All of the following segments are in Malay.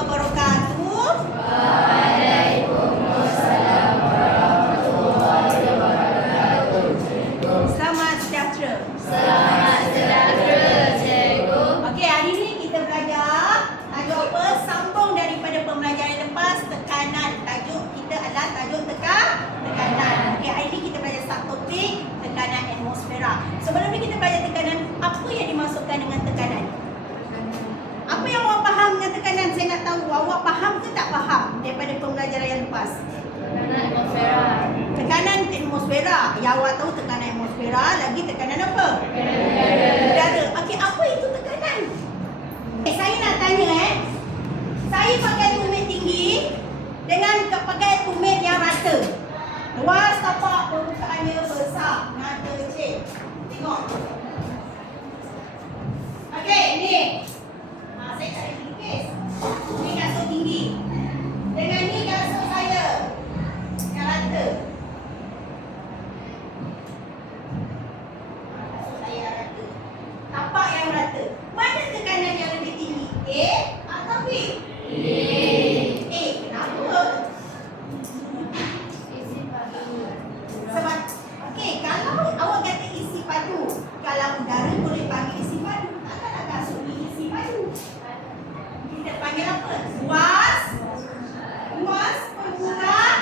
wabarakatuh. Selamat sejahtera. Okey, hari ni kita belajar tajuk apa? Sambung daripada pembelajaran lepas tekanan. Tajuk kita adalah tajuk tekan tekanan. Okey, hari ni kita belajar satu topik tekanan atmosfera. Sebelum ni kita belajar tekanan, apa yang dimaksudkan dengan tekanan? Apa yang awak faham dengan tekanan? Saya nak tahu awak faham ke tak faham daripada pembelajaran yang lepas? Tekanan atmosfera. Yang awak tahu tekanan atmosfera, lagi tekanan apa? Udara. Okey, apa itu tekanan? Eh, saya nak tanya eh. Saya pakai tumit tinggi dengan ke- pakai tumit yang rata. Luas tapak permukaannya besar, rata kecil. Tengok. Okey, ni. Ha, saya tak ada lukis. Ni kasut tinggi. Dengan ni kasut saya. Yang rata. Kasut saya yang rata. Rata. Mana tekanan yang lebih tinggi? A atau B? A. Kenapa? Sebab okey, kalau awak kata isi padu, kalau udara boleh panggil isi padu, takkan nak kasut ni isi padu. Kita panggil apa? Luas. Luas permukaan.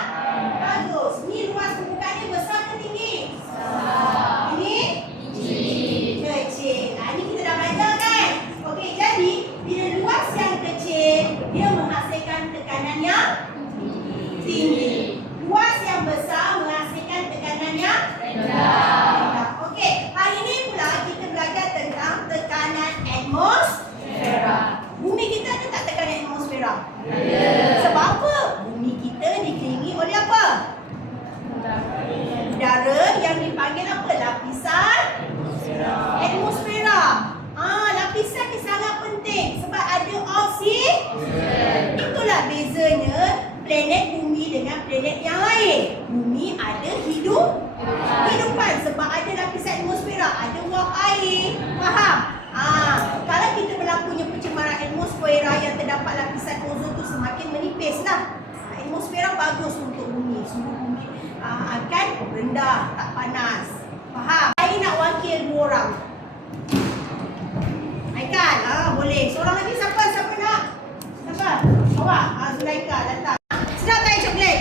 Bagus. Ni luas permukaannya besar ke tinggi? Ini? Kecil. Nah, ini kita dah belajar kan? Okey, jadi bila luas yang kecil, dia menghasilkan tekanan yang tinggi. Luas yang besar menghasilkan tekanan yang rendah. Okey, hari ini pula kita belajar tentang tekanan atmosfera. Bumi kita ada tak tekanan atmosfera? Ada. Sebab apa? Bumi kita dikelilingi oleh apa? Udara yang dipanggil apa? Lapisan atmosfera. Ah, lapisan ni sangat penting sebab ada oksigen. Itulah bezanya planet bumi dengan planet yang lain. Bumi ada hidup kehidupan sebab ada lapisan atmosfera, ada wap air. Faham? Ah, kalau kita berlakunya pencemaran atmosfera yang terdapat lapisan ozon tu semakin menipis lah. Atmosfera bagus untuk bumi. Suhu bumi ah, akan rendah, tak panas. Faham? Saya nak wakil dua orang. Haikal, ah, boleh. Seorang lagi siapa? Siapa nak? Siapa? Awak? Ah, Zulaika datang. Sedap tak air coklat?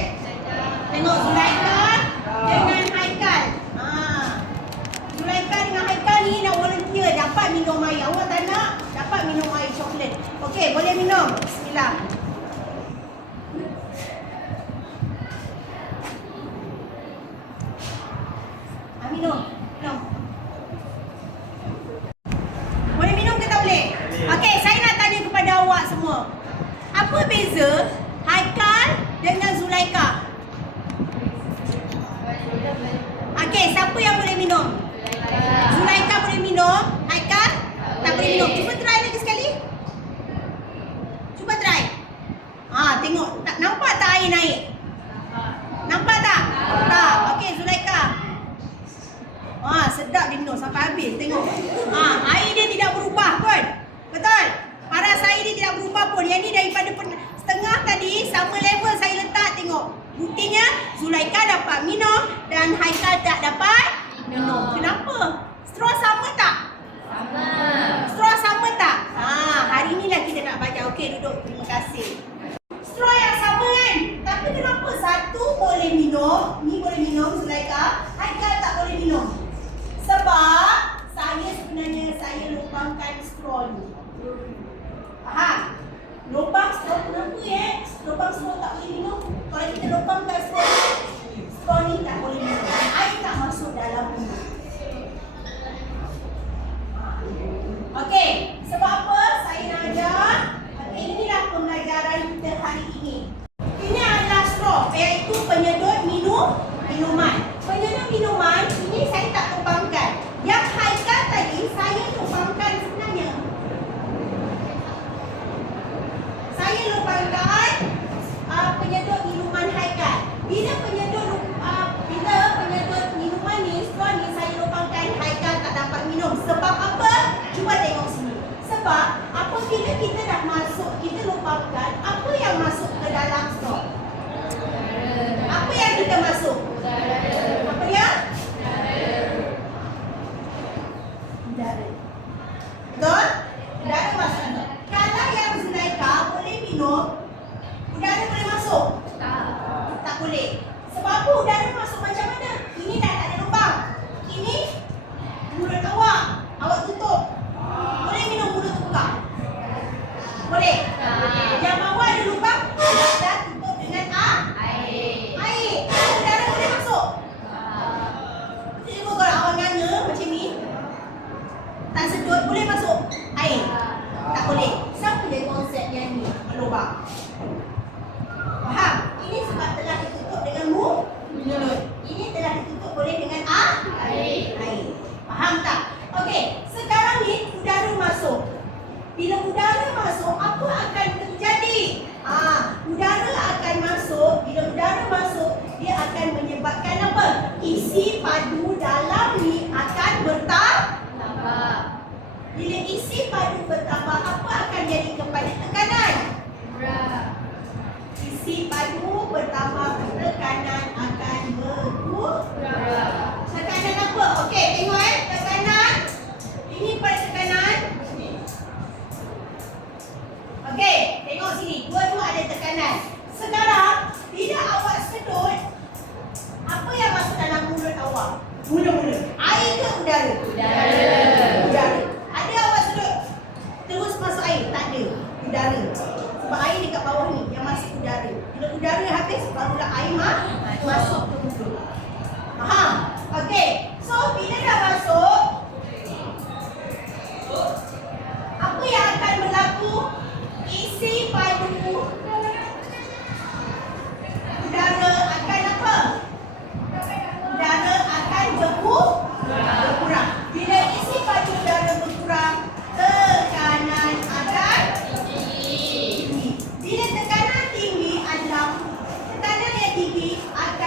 Tengok Zulaika dengan Haikal. Ah. Zulaika dengan Haikal ni nak volunteer dapat minum air. Awak tak nak? Dapat minum air coklat. Okey, boleh minum. Bismillah. Ah, minum. Minum. Boleh minum ke tak boleh? Okey, saya nak tanya kepada awak semua. Apa beza Haikal dengan Zulaika? Okey, siapa yang boleh minum? Zulaika boleh minum, Haikal tak boleh minum. Cuba air naik. Nampak tak? Tak. Okey, Zulaika. Ha, sedap dia minum sampai habis. Tengok. Ha, air dia tidak berubah pun. Betul? Paras air dia tidak berubah pun. Yang ni daripada setengah tadi, sama level saya letak. Tengok. Buktinya, Zulaika dapat minum dan Haikal tak dapat minum. Kenapa? Straw sama tak? Sama. Straw sama tak? Ha, hari inilah kita nak baca. Okey, duduk. Terima kasih. semua tak boleh minum? Kalau kita lubangkan straw Straw ni tak boleh minum. Air tak masuk dalam ni Okey, sebab apa? Saya nak ajar. Okay, Inilah pembelajaran kita hari ini. Ini adalah straw iaitu penyedut minum minuman. Penyedut minuman ini saya tak tumpangkan. Yang haikal tadi saya tumpangkan sebenarnya. Saya lubangkan penyedut minuman haikal. Bila penyedut uh, bila penyedut minuman ni, tuan ni saya lupakan haikal tak dapat minum. Sebab apa? Cuba tengok sini. Sebab apa kita kita dah masuk, kita lupakan apa yang masuk ke dalam stok. Apa yang kita masuk? Apa dia? Dari. Betul? Dari masuk. Kalau yang Zulaika boleh minum masuk? Tak. Tak boleh. Sebab apa? Dah ada bertambah apa akan jadi kepada tekanan? Berat. Isi padu bertambah tekanan akan berkurang. Tekanan apa? Okey, tengok. Eh. Bila udara habis, barulah air ha? masuk ke mulut. Faham? Okey.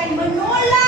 and Manola